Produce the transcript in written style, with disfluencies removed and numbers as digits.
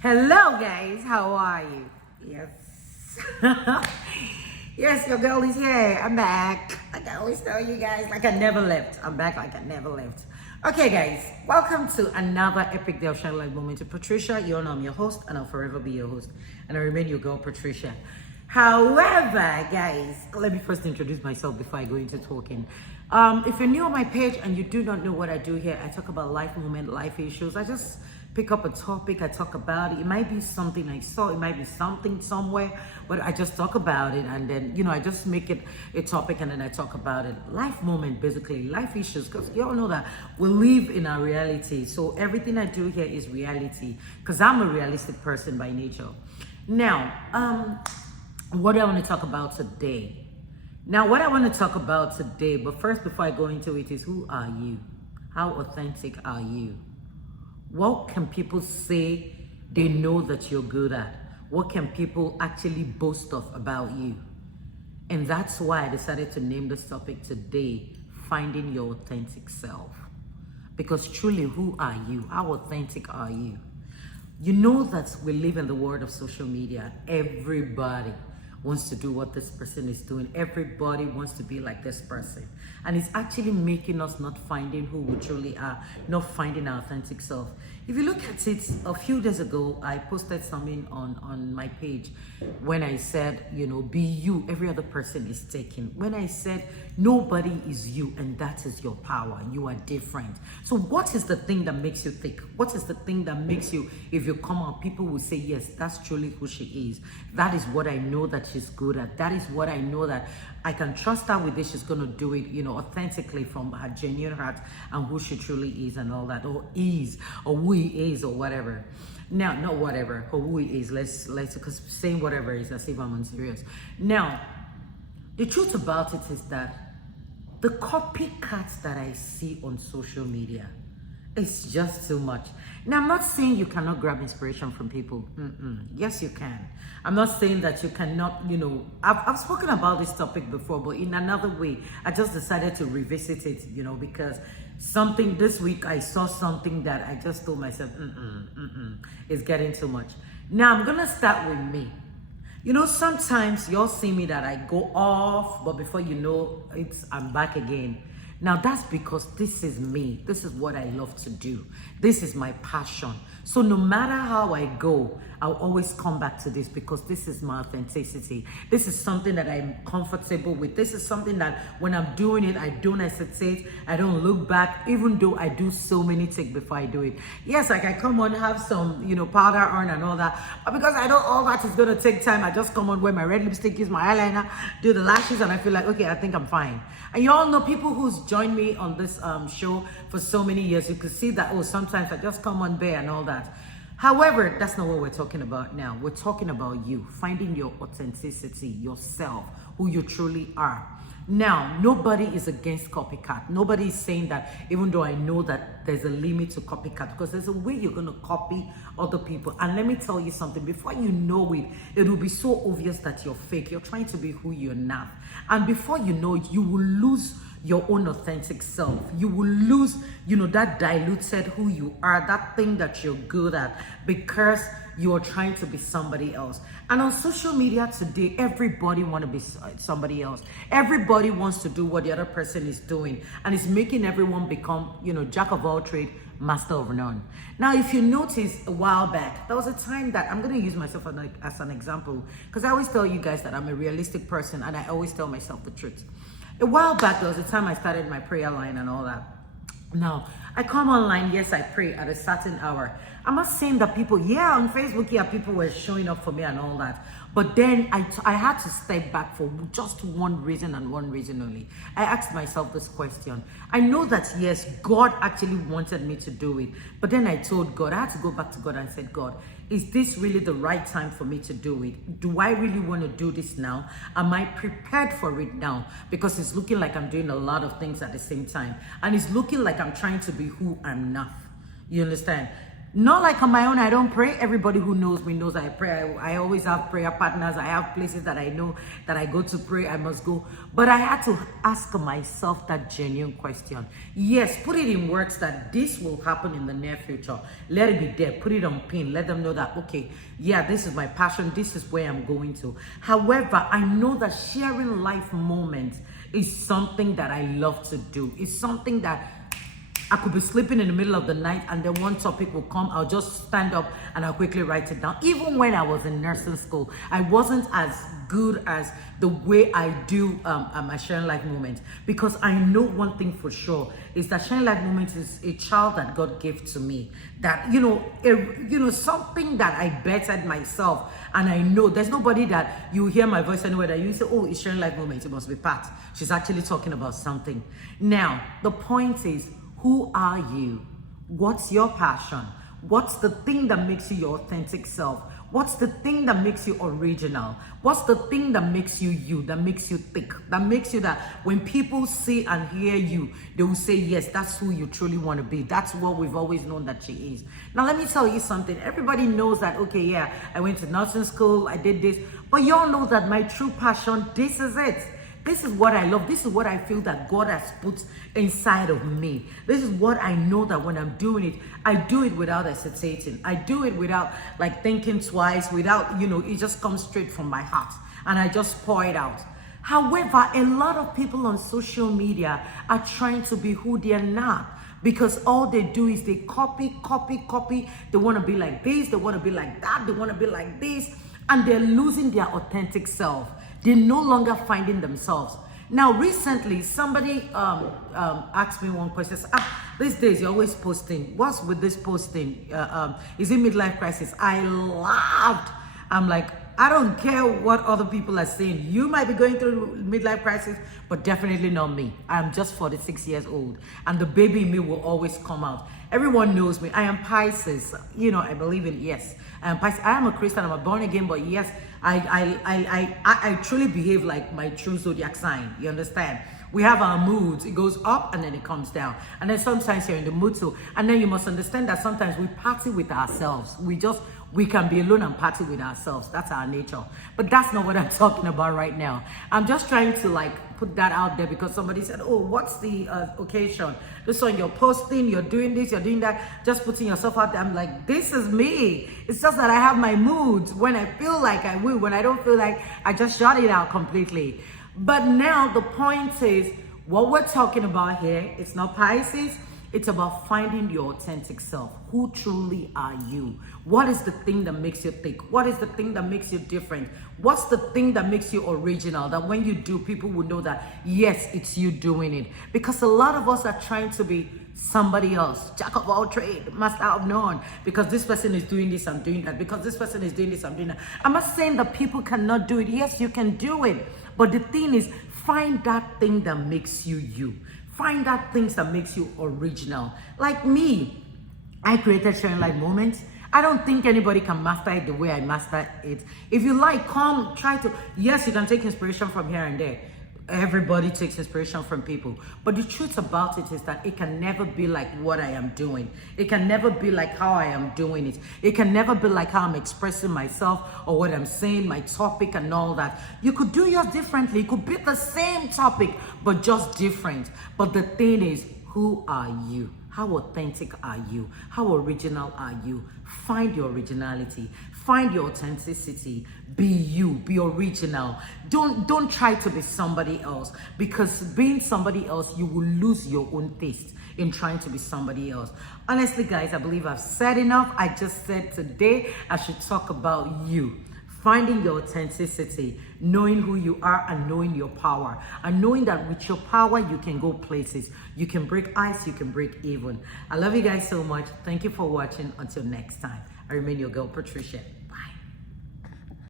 Hello guys, how are you? Yes. Yes, your girl is here. I'm back. Like I always tell you guys, like I never left. I'm back like I never left. Okay guys, welcome to another epic day of Shine Light Moment with Patricia. You all know I'm your host and I'll forever be your host. And I remain your girl Patricia. However, guys, let me first introduce myself before I go into talking. If you're new on my page and you do not know what I do here, I talk about life moment, life issues. I just pick up a topic, I talk about it. It might be something I saw, it might be something somewhere, but I just talk about it and then, I just make it a topic and then I talk about it. Life moment, basically, life issues, because you all know that we live in our reality. So everything I do here is reality because I'm a realistic person by nature. Now, what do I want to talk about today? But first, before I go into it, is who are you? How authentic are you? What can people say they know that you're good at? What can people actually boast of about you? And that's why I decided to name this topic today, finding your authentic self. Because truly, who are you? How authentic are you? You know that we live in the world of social media. Everybody wants to do what this person is doing. Everybody wants to be like this person. And it's actually making us not finding who we truly are, not finding our authentic self. If you look at it, a few days ago, I posted something on my page when I said, be you, every other person is taken. When I said, nobody is you, and that is your power. You are different. So what is the thing that makes you think? What is the thing that makes you, if you come out, people will say, yes, that's truly who she is. That is what I know that she's good at. That is what I know that I can trust her with this. She's going to do it, authentically from her genuine heart and who she truly is and all that, or who he is, or whatever. Now, not whatever, or who he is. Let's, because saying whatever is as if I'm unserious. Now, the truth about it is that the copycats that I see on social media, it's just too much. Now, I'm not saying you cannot grab inspiration from people. Yes, you can. I'm not saying that you cannot, I've spoken about this topic before, but in another way, I just decided to revisit it, because this week I saw something that I just told myself, it's getting too much. Now, I'm going to start with me. Sometimes you'll see me that I go off, but before you know it, I'm back again. Now that's because this is me. This is what I love to do. This is my passion. So no matter how I go, I'll always come back to this because this is my authenticity. This is something that I'm comfortable with. This is something that when I'm doing it, I don't hesitate. I don't look back, even though I do so many takes before I do it. Yes, like I come on, have some, powder on and all that. But because I know all that is going to take time, I just come on, wear my red lipstick, use my eyeliner, do the lashes, and I feel like, okay, I think I'm fine. And you all know people who's joined me on this show for so many years, you could see that, sometimes I just come on bare and all that. However, that's not what we're talking about now. We're talking about you, finding your authenticity, yourself, who you truly are. Now, nobody is against copycat. Nobody is saying that, even though I know that there's a limit to copycat, because there's a way you're going to copy other people. And let me tell you something, before you know it, it will be so obvious that you're fake. You're trying to be who you're not. And before you know it, you will lose your own authentic self. You will lose, that diluted who you are, that thing that you're good at, because you're trying to be somebody else. And on social media today, everybody wants to be somebody else. Everybody wants to do what the other person is doing. And it's making everyone become, jack of all trades, master of none. Now, if you notice a while back, there was a time that I'm going to use myself as an example, because I always tell you guys that I'm a realistic person and I always tell myself the truth. A while back, there was a time I started my prayer line and all that. Now, I come online, yes, I pray at a certain hour. I'm not saying that people, on Facebook, people were showing up for me and all that. But then I had to step back for just one reason and one reason only. I asked myself this question. I know that, yes, God actually wanted me to do it. But then I told God, I had to go back to God and said, God, is this really the right time for me to do it? Do I really want to do this now? Am I prepared for it now? Because it's looking like I'm doing a lot of things at the same time. And it's looking like I'm trying to be who I'm not. You understand? Not like on my own, I don't pray. Everybody who knows me knows I pray. I always have prayer partners. I have places that I know that I go to pray. I must go. But I had to ask myself that genuine question. Yes, put it in words that this will happen in the near future. Let it be there. Put it on pin. Let them know that, okay, yeah, this is my passion. This is where I'm going to. However, I know that sharing life moments is something that I love to do. It's something that I could be sleeping in the middle of the night and then one topic will come. I'll just stand up and I'll quickly write it down. Even when I was in nursing school, I wasn't as good as the way I do my sharing life moments, because I know one thing for sure is that sharing life moments is a child that God gave to me. That, something that I bettered myself, and I know there's nobody that you hear my voice anywhere that you say, oh, it's sharing life moments. It must be Pat. She's actually talking about something. Now, the point is, who are you? What's your passion? What's the thing that makes you your authentic self? What's the thing that makes you original? What's the thing that makes you you, that makes you thick, that makes you that when people see and hear you, they will say, yes, that's who you truly want to be. That's what we've always known that she is. Now, let me tell you something. Everybody knows that, okay, yeah, I went to nursing school, I did this, but y'all know that my true passion, this is it. This is what I love. This is what I feel that God has put inside of me. This is what I know that when I'm doing it, I do it without hesitating. I do it without like thinking twice, without, it just comes straight from my heart and I just pour it out. However, a lot of people on social media are trying to be who they're not, because all they do is they copy. They want to be like this. They want to be like that. They want to be like this. And they're losing their authentic self. They're no longer finding themselves. Now, recently, somebody asked me one question. These days, you're always posting. What's with this posting? Is it midlife crisis? I laughed. I'm like, I don't care what other people are saying. You might be going through midlife crisis, but definitely not me. I'm just 46 years old, and the baby in me will always come out. Everyone knows me. I am Pisces. I believe in, yes, I am Pisces. I am a Christian. I'm a born again, but yes, I truly behave like my true zodiac sign. You understand? We have our moods. It goes up and then it comes down. And then sometimes you're in the mood too. And then you must understand that sometimes we party with ourselves. We can be alone and party with ourselves. That's our nature. But that's not what I'm talking about right now. I'm just trying to put that out there because somebody said, oh, what's the occasion? This one, you're posting, you're doing this, you're doing that, just putting yourself out there. I'm like, this is me. It's just that I have my moods. When I feel like I will, when I don't feel like, I just shut it out completely. But now the point is, what we're talking about here, it's not Pisces. It's about finding your authentic self. Who truly are you? What is the thing that makes you tick? What is the thing that makes you different? What's the thing that makes you original? That when you do, people will know that, yes, it's you doing it. Because a lot of us are trying to be somebody else. Jack of all trades, master of none. Because this person is doing this, I'm doing that. Because this person is doing this, I'm doing that. I'm not saying that people cannot do it. Yes, you can do it. But the thing is, find that thing that makes you you. Find that things that makes you original. Like me, I created sharing life moments. I don't think anybody can master it the way I master it. If you like, come try to. Yes, you can take inspiration from here and there. Everybody takes inspiration from people. But the truth about it is that it can never be like what I am doing. It can never be like how I am doing it. It can never be like how I'm expressing myself or what I'm saying, my topic and all that. You could do yours differently. It could be the same topic, but just different. But the thing is, who are you? How authentic are you? How original are you? Find your originality. Find your authenticity. Be you. Be original. Don't try to be somebody else, because being somebody else, you will lose your own taste in trying to be somebody else. Honestly, guys, I believe I've said enough. I just said today I should talk about you. Finding your authenticity, knowing who you are and knowing your power, and knowing that with your power, you can go places. You can break ice, you can break even. I love you guys so much. Thank you for watching. Until next time, I remain your girl, Patricia.